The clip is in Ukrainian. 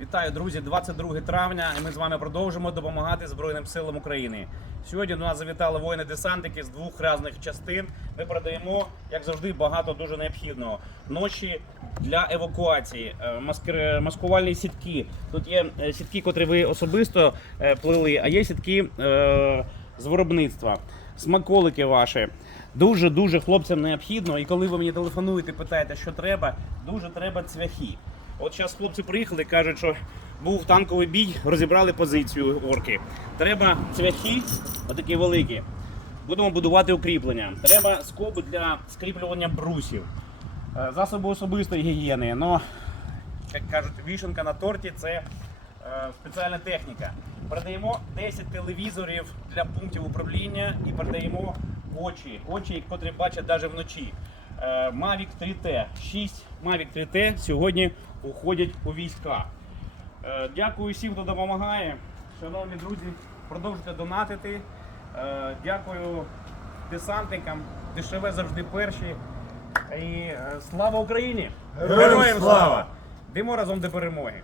Вітаю, друзі! 22 травня, і ми з вами продовжимо допомагати Збройним силам України. Сьогодні до нас завітали воїни-десантники з двох різних частин. Ми продаємо, як завжди, багато дуже необхідного. Ночі для евакуації, е, маскувальні сітки. Тут є е, сітки, котрі ви особисто е, плели, а є сітки з виробництва. Смаколики ваші. Дуже дуже хлопцям необхідно. І коли ви мені телефонуєте, питаєте, що треба, дуже треба цвяхи. От зараз хлопці приїхали, кажуть, що був танковий бій, розібрали позицію орки. Треба цвяхи, отакі великі. Будемо будувати укріплення. Треба скоби для скріплювання брусів, Е, засоби особистої гігієни. Но, як кажуть, вішенка на торті це е, спеціальна техніка. Продаємо 10 телевізорів для пунктів управління і продаємо очі, очі, котрі бачать навіть вночі. Е, Mavic 3T. 6 Mavic 3T сьогодні уходять у війська. Е, Дякую всім, хто допомагає. Шановні друзі, продовжуйте донатити. Е, Дякую десантникам. ДШВ завжди перші. І слава Україні! Героям слава! Йдемо разом до перемоги!